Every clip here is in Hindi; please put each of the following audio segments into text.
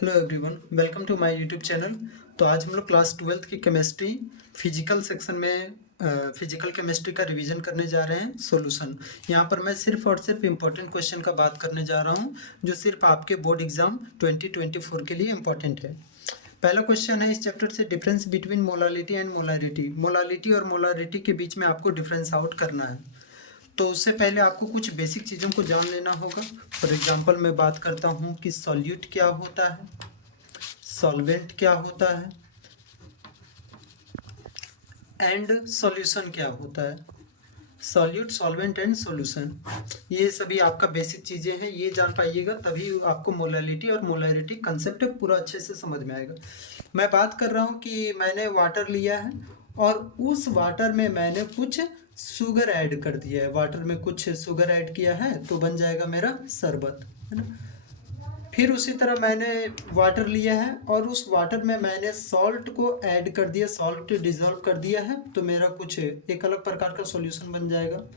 Hello everyone, welcome to my YouTube channel. तो आज हम लोग क्लास 12th की केमिस्ट्री फिजिकल सेक्शन में फिजिकल केमिस्ट्री का रिवीजन करने जा रहे हैं। सॉल्यूशन यहाँ पर मैं सिर्फ और सिर्फ इम्पोर्टेंट क्वेश्चन का बात करने जा रहा हूँ जो सिर्फ आपके बोर्ड एग्जाम 2024 के लिए इम्पोर्टेंट है। पहला क्वेश्चन है इस चैप्टर से, difference between molality and molarity. Molality और मोलारिटी के बीच में आपको डिफरेंस आउट करना है। तो उससे पहले आपको कुछ बेसिक चीज़ों को जान लेना होगा। फॉर एग्जांपल मैं बात करता हूँ कि सॉल्यूट क्या होता है, सॉल्वेंट क्या होता है एंड सॉल्यूशन क्या होता है। सॉल्यूट, सॉल्वेंट एंड सॉल्यूशन, ये सभी आपका बेसिक चीज़ें हैं, ये जान पाइएगा तभी आपको मोलालिटी और मोलारिटी कंसेप्ट पूरा अच्छे से समझ में आएगा। मैं बात कर रहा हूँ कि मैंने वाटर लिया है और उस वाटर में मैंने कुछ शुगर ऐड कर दिया है। वाटर में कुछ शुगर ऐड किया है तो बन जाएगा मेरा शरबत, है ना। फिर उसी तरह मैंने वाटर लिया है और उस वाटर में मैंने सॉल्ट को ऐड कर दिया, सॉल्ट डिजोल्व कर दिया है तो मेरा कुछ एक अलग प्रकार का सॉल्यूशन बन जाएगा।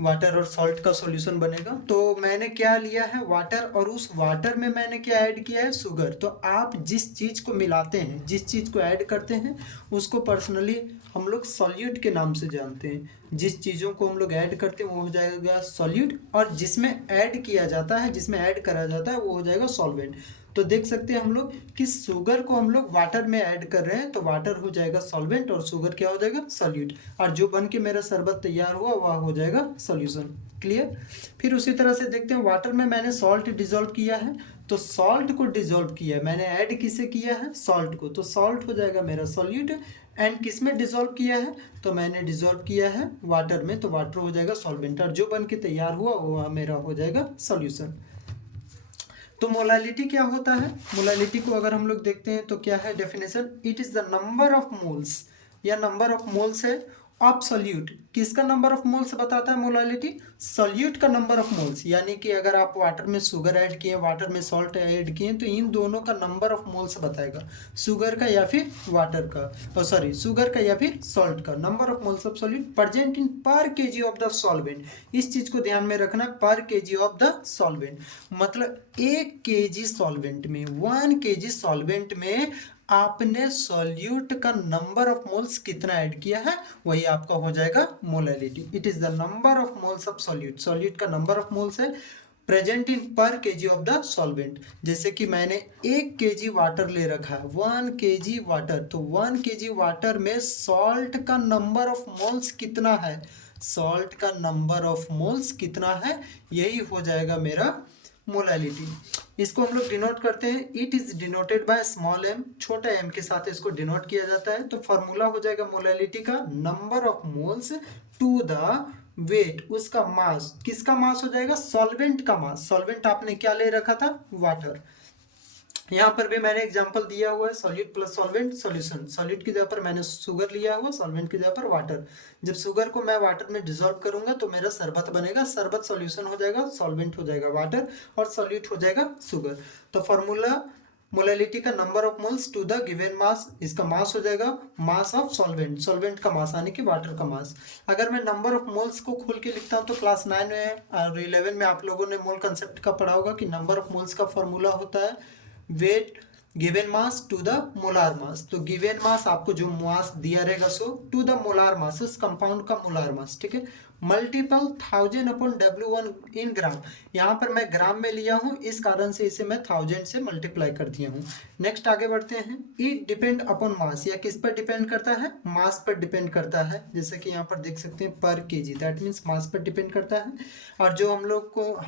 वाटर और सॉल्ट का सॉल्यूशन बनेगा। तो मैंने क्या लिया है, वाटर, और उस वाटर में मैंने क्या ऐड किया है, शुगर। तो आप जिस चीज़ को मिलाते हैं, जिस चीज़ को ऐड करते हैं, उसको पर्सनली हम लोग सॉल्यूट के नाम से जानते हैं। जिस चीज़ों को हम लोग ऐड करते हैं वो हो जाएगा सॉल्यूट, और जिसमें ऐड किया जाता है, जिसमें ऐड करा जाता है वो हो जाएगा सॉल्वेंट। तो देख सकते हैं हम लोग कि शुगर को हम लोग वाटर में ऐड कर रहे हैं तो वाटर हो जाएगा सॉल्वेंट और शुगर क्या हो जाएगा, सॉल्यूट। और जो बन के मेरा शरबत तैयार हुआ वह हो जाएगा सॉल्यूशन। क्लियर। फिर उसी तरह से देखते हैं, वाटर में मैंने सॉल्ट डिजोल्व किया है तो सॉल्ट को डिजोल्व किया है, मैंने ऐड किसे किया है, सॉल्ट को, तो सॉल्ट हो जाएगा मेरा सॉल्यूट। एंड किस में डिजोल्व किया है, तो मैंने डिजोल्व किया है वाटर में, तो वाटर हो जाएगा सॉल्वेंट, और जो बन के तैयार हुआ वह मेरा हो जाएगा सॉल्यूशन। तो मोलालिटी क्या होता है, मोलालिटी को अगर हम लोग देखते हैं तो क्या है definition, it is the number of moles, या नंबर ऑफ मोल्स है ऑफ सॉल्यूट। किसका नंबर ऑफ मोल्स बताता है मोलालिटी, सॉल्यूट का नंबर ऑफ मोल्स। यानी कि अगर आप वाटर में शुगर ऐड किए, वाटर में सॉल्ट ऐड किए, तो इन दोनों का नंबर ऑफ मोल्स बताएगा, शुगर का या फिर वाटर का, सॉरी शुगर का या फिर सॉल्ट का। Number of moles of solute present in पर केजी ऑफ द सॉल्वेंट, इस चीज को ध्यान में रखना, पर केजी ऑफ द सॉल्वेंट, मतलब 1 केजी सॉल्वेंट में, 1 केजी सॉल्वेंट में आपने सॉल्यूट का नंबर ऑफ मोल्स कितना ऐड किया है, वही आपका हो जाएगा molality. It is the number of moles of solute, solute का नंबर ऑफ मोल्स है प्रेजेंट इन पर केजी ऑफ द सॉल्वेंट। जैसे कि मैंने 1 केजी वाटर ले रखा है, 1 केजी वाटर, तो 1 केजी वाटर में सॉल्ट का नंबर ऑफ मोल्स कितना है, सॉल्ट का नंबर ऑफ मोल्स कितना है, यही हो जाएगा मेरा मोलालिटी। इसको हम लोग डिनोट करते हैं, it is denoted by small M, छोटा एम के साथ इसको डिनोट किया जाता है। तो फॉर्मूला हो जाएगा मोलालिटी का, number of moles to the weight, उसका मास, किसका मास हो जाएगा, सॉल्वेंट का मास। सॉल्वेंट आपने क्या ले रखा था, वाटर। यहाँ पर भी मैंने एग्जांपल दिया हुआ है, solute plus solvent solution. Solute की जगह पर मैंने शुगर लिया हुआ, सॉल्वेंट की जगह पर वाटर। जब शुगर को मैं वाटर में डिसॉल्व करूंगा तो मेरा शरबत बनेगा, शरबत सॉल्यूशन हो जाएगा, सॉल्वेंट हो जाएगा वाटर, और सॉल्यूट हो जाएगा शुगर। तो फॉर्मूला मोलालिटी का number of moles to the given mass, इसका मास हो जाएगा मास ऑफ सॉल्वेंट, सॉल्वेंट का मास यानी कि वाटर का मास। अगर मैं नंबर ऑफ मोल्स को खोल के लिखता हूँ तो क्लास 9 में और 11 में आप लोगों ने मोल कंसेप्ट का पढ़ा होगा कि नंबर ऑफ मोल्स का फॉर्मूला होता है weight given mass to the molar mass. तो गिवन मास आपको जो मास दिया रहेगा so to the molar mass, उस कंपाउंड का मोलार मास, ठीक है, मल्टीपल 1000 अपॉन W1 इन ग्राम। यहाँ पर मैं ग्राम में लिया हूँ, इस कारण से इसे मैं 1000 से मल्टीप्लाई कर दिया हूँ। नेक्स्ट आगे बढ़ते हैं, इट डिपेंड अपॉन मास, या किस पर डिपेंड करता है, मास पर डिपेंड करता है। जैसे कि यहाँ पर देख सकते हैं पर केजी, दैट मीन्स मास पर डिपेंड करता है। और जो हम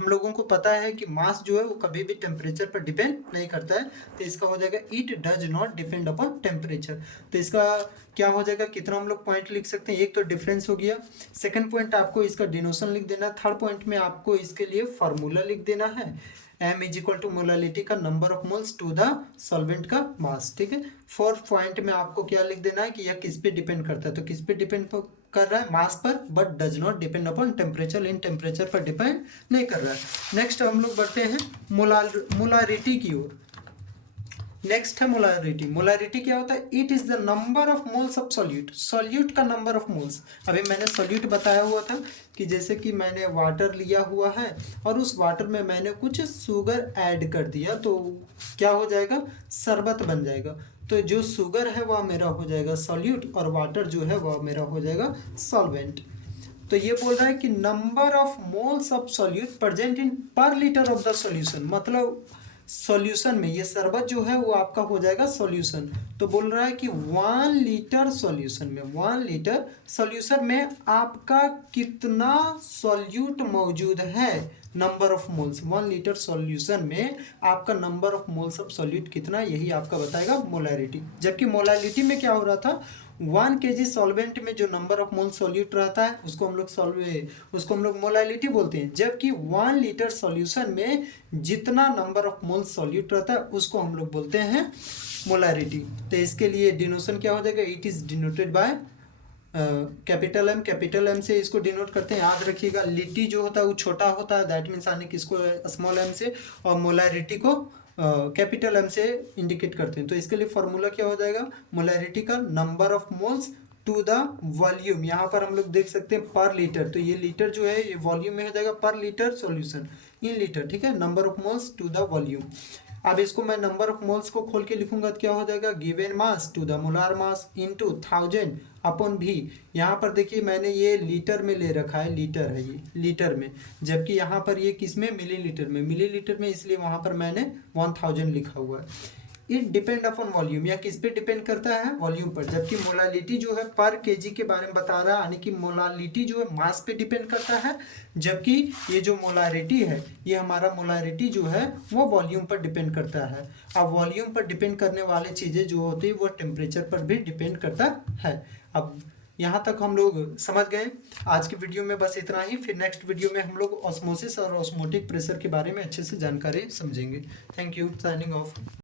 लोगों को पता है कि मास जो है वो कभी भी टेम्परेचर पर डिपेंड नहीं करता है, तो इसका हो जाएगा it does not depend upon temperature. तो इसका क्या हो जाएगा, कितना हम लोग पॉइंट लिख सकते हैं, एक तो डिफरेंस हो गया, सेकंड पॉइंट आपको इसका डिनोशन लिख देना है, थर्ड पॉइंट में आपको इसके लिए फॉर्मूला लिख देना है, m is equal to molality का number of moles to the solvent का मास, ठीक है। फोर्थ पॉइंट में आपको क्या लिख देना है कि यह किस पे डिपेंड करता है, तो किस पे डिपेंड कर रहा है, मास पर, but does not depend upon temperature, in temperature पर डिपेंड नहीं कर रहा है। नेक्स्ट हम लोग बढ़ते हैं मोलारिटी की ओर। नेक्स्ट है मोलारिटी। मोलारिटी क्या होता है? It is the number of moles of solute, solute का नंबर ऑफ मोल्स। अभी मैंने सॉल्यूट बताया हुआ था कि जैसे कि मैंने वाटर लिया हुआ है और उस वाटर में मैंने कुछ शुगर ऐड कर दिया तो क्या हो जाएगा? शरबत बन जाएगा। तो जो शुगर है वह मेरा हो जाएगा सॉल्यूट और वाटर जो है वह मेरा हो जाएगा सॉल्वेंट। तो ये बोल रहा है कि number of moles of solute present in पर लीटर ऑफ द सॉल्यूशन, मतलब सॉल्यूशन में ये शरबत जो है वो आपका हो जाएगा सॉल्यूशन। तो बोल रहा है कि 1 लीटर सॉल्यूशन में, 1 लीटर सॉल्यूशन में आपका कितना सॉल्यूट मौजूद है, number of moles. 1 litre solution में आपका number of moles of solute कितना, यही आपका बताएगा मोलैरिटी। जबकि मोलैरिटी में क्या हो रहा था? 1 kg सॉल्वेंट में जो नंबर ऑफ मोल सॉल्यूट रहता है उसको हम लोग मोलैलिटी बोलते हैं। जबकि 1 लीटर सॉल्यूशन में जितना नंबर ऑफ मोल सॉल्यूट रहता है उसको हम लोग बोलते हैं मोलैरिटी। तो इसके लिए डिनोशन क्या हो जाएगा? It is denoted by capital M. Capital M से इसको डिनोट करते हैं, याद रखिएगा। लिटी जो होता है वो छोटा होता है, दैट मीन्स आने किसको स्मॉल एम से, और मोलैरिटी को कैपिटल एम से इंडिकेट करते हैं। तो इसके लिए फॉर्मूला क्या हो जाएगा? मोलैरिटी का number of moles to the volume. यहाँ पर हम लोग देख सकते हैं पर लीटर, तो ये लीटर जो है ये वॉल्यूम में हो जाएगा, पर लीटर सॉल्यूशन इन लीटर, ठीक है। Number of moles to the volume. अब इसको मैं नंबर ऑफ मोल्स को खोल के लिखूंगा तो क्या हो जाएगा? Given mass to the molar mass into 1000 upon भी। यहाँ पर देखिए मैंने ये लीटर में ले रखा है, लीटर है ये, लीटर में, जबकि यहाँ पर ये किस में? मिलीलीटर में। मिलीलीटर में इसलिए वहाँ पर मैंने 1000 लिखा हुआ है। इट डिपेंड अपॉन वॉल्यूम, या किस पे डिपेंड करता है? वॉल्यूम पर। जबकि मोलालिटी जो है पर केजी के बारे में बता रहा है, यानी कि मोलालिटी जो है मास पे डिपेंड करता है, जबकि ये जो मोलारिटी है ये हमारा मोलारिटी जो है वो वॉल्यूम पर डिपेंड करता है। अब वॉल्यूम पर डिपेंड करने वाली चीज़ें जो होती है वो टेम्परेचर पर भी डिपेंड करता है। अब यहाँ तक हम लोग समझ गए। आज की वीडियो में बस इतना ही, फिर नेक्स्ट वीडियो में हम लोग ऑस्मोसिस और ऑस्मोटिक प्रेशर के बारे में अच्छे से जानकारी समझेंगे। Thank you, signing off.